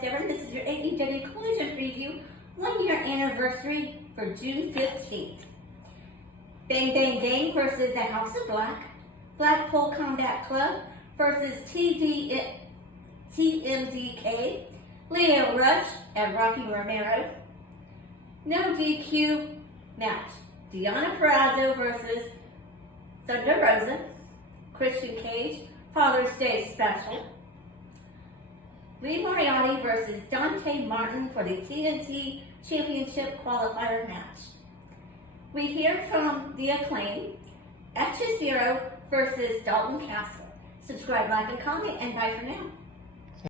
7. This is your AEW Collision Preview 1 year anniversary for June 15th. Bang Bang Bang versus the House of Black. Blackpool Combat Club versus TMDK. Leo Rush and Rocky Romero. No DQ match. Purrazzo versus Thunder Rosa. Christian Cage. Father's Day Special. Lee Moriarty versus Dante Martin for the TNT Championship Qualifier match. We hear from The Acclaim, F. Zero versus Dalton Castle. Subscribe, like, and comment, and bye for now.